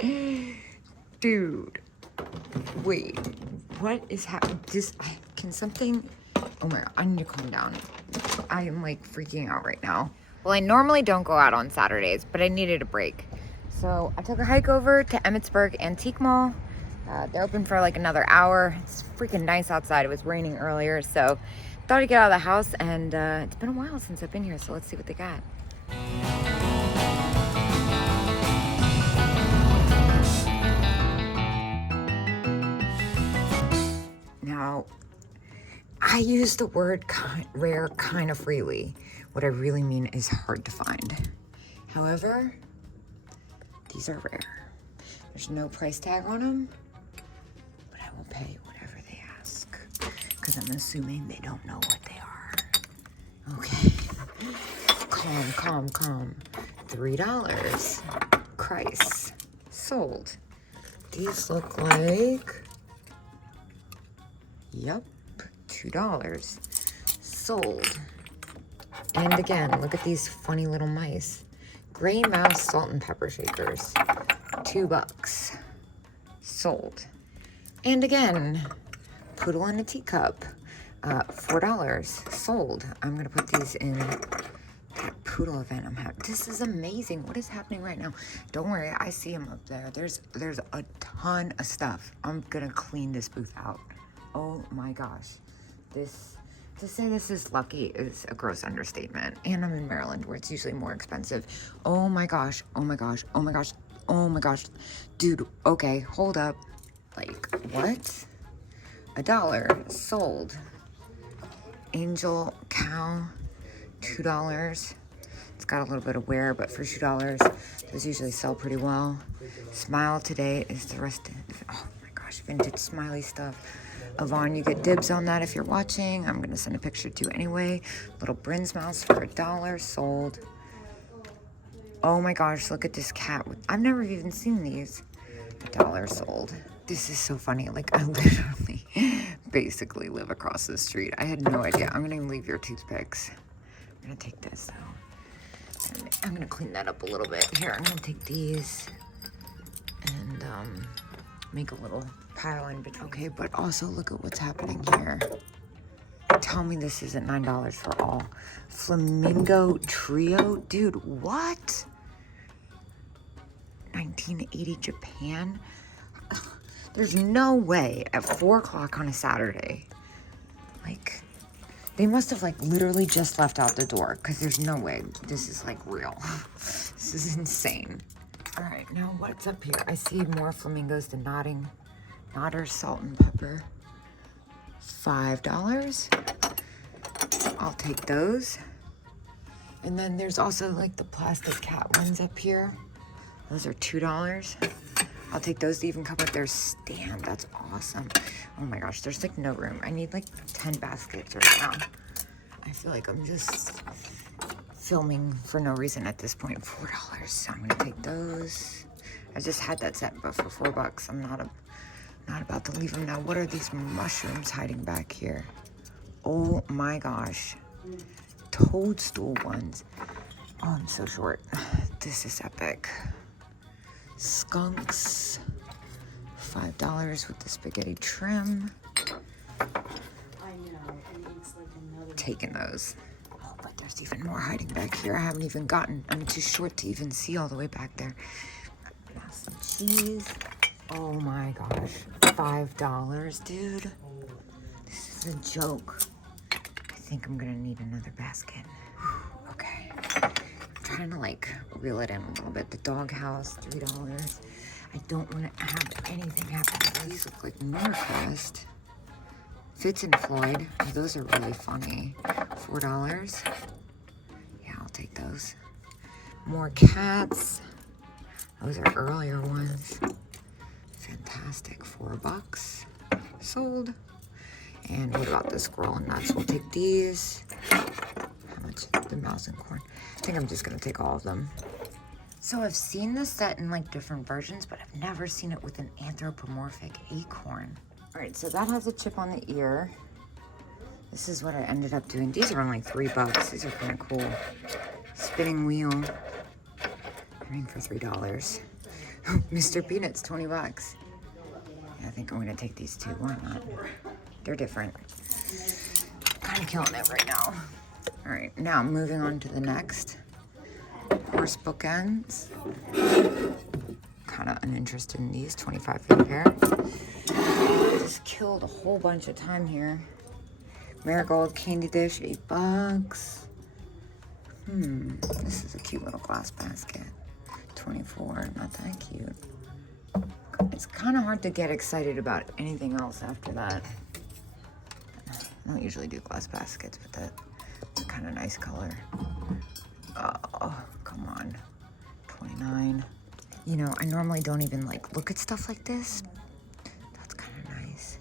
Dude, wait, what is happening? Can something, oh my God, I need to calm down. I am like freaking out right now. Well, I normally don't go out on Saturdays, but I needed a break. So I took a hike over to Emmitsburg Antique Mall. They're open for like another hour. It's freaking nice outside. It was raining earlier, so thought I'd get out of the house, and it's been a while since I've been here, so let's see what they got. Now, I use the word rare kind of freely. What I really mean is hard to find. However, these are rare. There's no price tag on them, but I will pay whatever they ask, because I'm assuming they don't know what they are. Okay. Calm. $3. Christ. Sold. These look like, yep, $2. Sold. And again, look at these funny little mice. Gray mouse salt and pepper shakers. $2. Sold. And again, poodle in a teacup. $4. Sold. I'm gonna put these in that poodle event I'm having. This is amazing. What is happening right now? Don't worry, I see them up there. There's a ton of stuff. I'm gonna clean this booth out. Oh my gosh. To say this is lucky is a gross understatement. And I'm in Maryland, where it's usually more expensive. Oh my gosh. Dude, okay, hold up. Like, what? $1. Sold. Angel cow, $2. It's got a little bit of wear, but for $2, those usually sell pretty well. Smile today is the rest of, oh my gosh, vintage smiley stuff. Yvonne, you get dibs on that if you're watching. I'm gonna send a picture to you anyway. Little Bryn's mouse for $1. Sold. Oh my gosh, look at this cat. I've never even seen these. $1. Sold. This is so funny. Like, I literally basically live across the street. I had no idea. I'm gonna leave your toothpicks. I'm gonna take this though. And I'm gonna clean that up a little bit. Here, I'm gonna take these and make a little pile in between. Okay, but also look at what's happening here. Tell me this isn't $9 for all. Flamingo Trio? Dude, what? 1980 Japan? There's no way at 4 o'clock on a Saturday. Like, they must have like literally just left out the door, because there's no way this is like real. This is insane. All right, now what's up here? I see more flamingos, the Nodders salt and pepper. $5. I'll take those. And then there's also like the plastic cat ones up here. Those are $2. I'll take those to even come with their stand. That's awesome. Oh my gosh, there's like no room. I need like 10 baskets right now. I feel like I'm just filming for no reason at this point. $4. So I'm gonna take those. I just had that set, but for $4, I'm not about to leave them now. What are these mushrooms hiding back here? Oh my gosh. Toadstool ones. Oh, I'm so short. This is epic. Skunks. $5 with the spaghetti trim. Taking those. Oh, but there's even more hiding back here. I haven't even gotten. I'm too short to even see all the way back there. Now some cheese. Oh my gosh. $5, dude. This is a joke. I think I'm gonna need another basket. Okay. I'm trying to like reel it in a little bit. The doghouse, $3. I don't want to have anything happen. These look like Norcrest. Fitz and Floyd. Oh, those are really funny. $4. Yeah, I'll take those. More cats. Those are earlier ones. Fantastic. $4. Sold. And what about the squirrel and nuts? We'll take these. How much? The mouse and corn. I think I'm just gonna take all of them. So I've seen this set in like different versions, but I've never seen it with an anthropomorphic acorn. All right, so that has a chip on the ear. This is what I ended up doing. These are only $3. These are kind of cool. Spinning wheel. I mean, for $3. Mr. Peanuts, 20 bucks. Yeah, I think I'm gonna take these two. Why not? They're different. Kind of killing it right now. All right, now moving on to the next. Horse bookends. Kind of uninterested in these, 25 for a pair. Just killed a whole bunch of time here. Marigold candy dish, 8 bucks. This is a cute little glass basket. 24, not that cute. It's kind of hard to get excited about anything else after that. I don't usually do glass baskets, but that's a kind of nice color. Oh, come on. 29. You know, I normally don't even like look at stuff like this. That's kind of nice.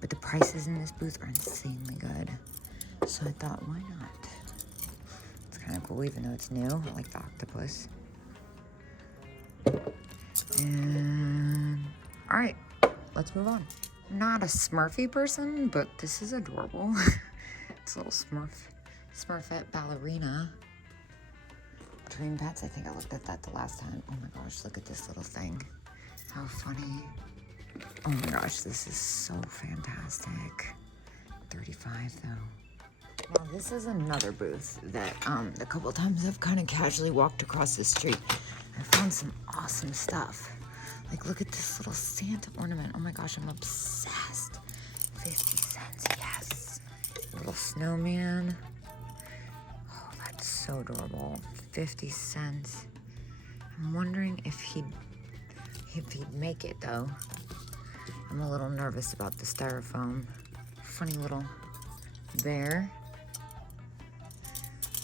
But the prices in this booth are insanely good. So I thought, why not? It's kind of cool, even though it's new. I like the octopus. And all right, let's move on. I'm not a Smurfy person, but this is adorable. It's a little Smurfette ballerina. Dream Pets, I think I looked at that the last time. Oh my gosh, look at this little thing. How funny. Oh my gosh, this is so fantastic. 35 though. Well, this is another booth that a couple times I've kind of casually walked across the street. I found some awesome stuff. Like, look at this little Santa ornament. Oh my gosh, I'm obsessed. 50 cents, yes. Little snowman. Oh, that's so adorable. 50 cents. I'm wondering if he'd make it though. I'm a little nervous about the styrofoam. Funny little bear.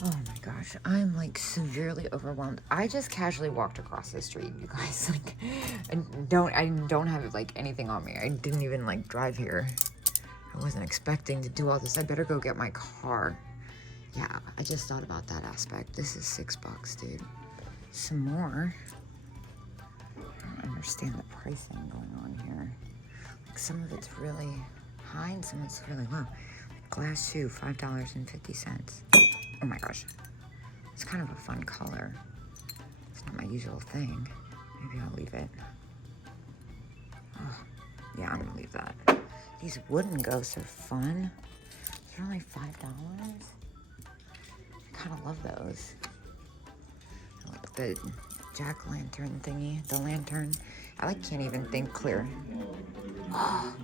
Oh my gosh, I'm like severely overwhelmed. I just casually walked across the street, you guys. Like, I don't have like anything on me. I didn't even like drive here. I wasn't expecting to do all this. I better go get my car. Yeah, I just thought about that aspect. This is 6 bucks, dude. Some more. I don't understand the pricing going on here. Like, some of it's really high and some of it's really low. Glass shoe, $5.50. Oh my gosh. It's kind of a fun color. It's not my usual thing. Maybe I'll leave it. Oh, yeah, I'm gonna leave that. These wooden ghosts are fun. They're only $5. I kind of love those. I like the jack-o'-lantern thingy, the lantern. I like can't even think clear. Oh,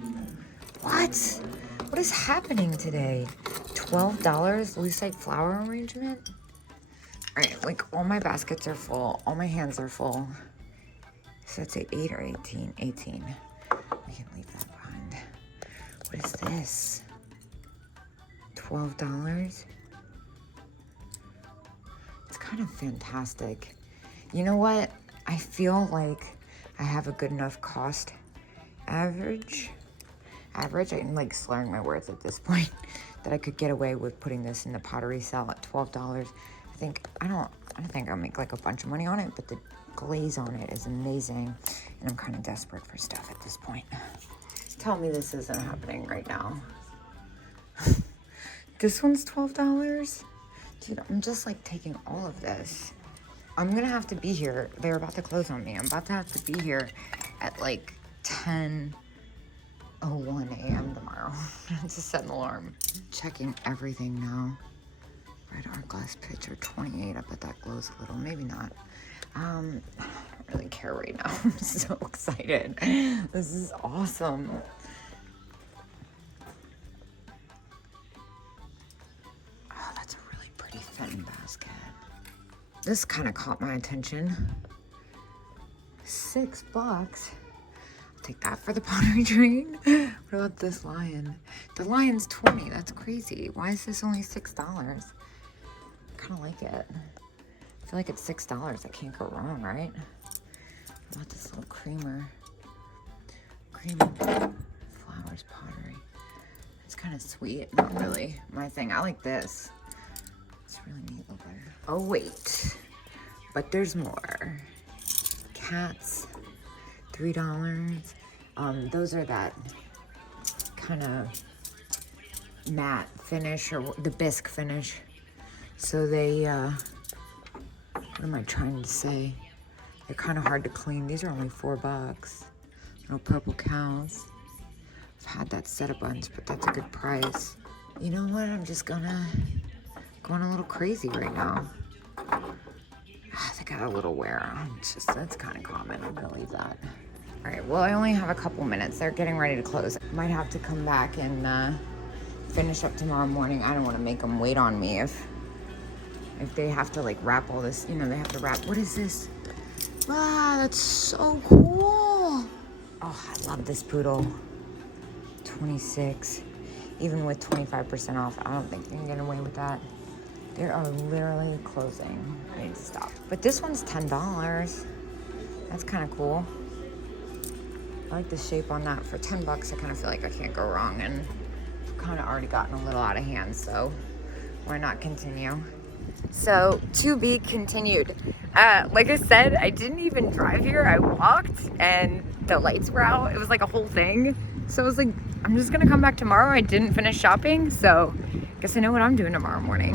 what? What is happening today? $12 lucite flower arrangement? All right, like all my baskets are full. All my hands are full. So I'd say 8 or 18. 18. We can leave that behind. What is this? $12? It's kind of fantastic. You know what? I feel like I have a good enough cost average. I'm like slurring my words at this point, that I could get away with putting this in the pottery sale at $12. I don't think I'll make like a bunch of money on it, but the glaze on it is amazing, and I'm kind of desperate for stuff at this point. Tell me this isn't happening right now. This one's $12? Dude, I'm just like taking all of this. I'm gonna have to be here. They're about to close on me. I'm about to have to be here at like 10:01 a.m. tomorrow to set an alarm. Checking everything now. Red art glass pitcher, 28. I bet that glows a little. Maybe not. I don't really care right now. I'm so excited. This is awesome. Oh, that's a really pretty Fenton basket. This kind of caught my attention. $6. I'll take that for the pottery train. What about this lion? The lion's 20. That's crazy. Why is this only $6? I kind of like it. I feel like it's $6. I can't go wrong, right? What about this little creamer? Creamer flowers pottery. It's kind of sweet. Not really my thing. I like this. It's really neat over there. Oh, wait. But there's more. Cats. $3. Those are that kind of matte finish, or the bisque finish. So they, what am I trying to say? They're kind of hard to clean. These are only $4. No purple cows. I've had that set of buns, but that's a good price. You know what? I'm just going a little crazy right now. They got a little wear on. It's just, that's kind of common. I'm gonna leave that. All right, well, I only have a couple minutes. They're getting ready to close. Might have to come back and finish up tomorrow morning. I don't want to make them wait on me if they have to like wrap all this, you know, they have to wrap. What is this? Ah, that's so cool. Oh, I love this poodle. 26, even with 25% off. I don't think you can get away with that. They are literally closing. I need to stop. But this one's $10. That's kind of cool. I like the shape on that. For $10, I kind of feel like I can't go wrong, and I've kind of already gotten a little out of hand, so why not continue? So, to be continued. Like I said, I didn't even drive here. I walked, and the lights were out. It was like a whole thing. So I was like, I'm just gonna come back tomorrow. I didn't finish shopping, so I guess I know what I'm doing tomorrow morning.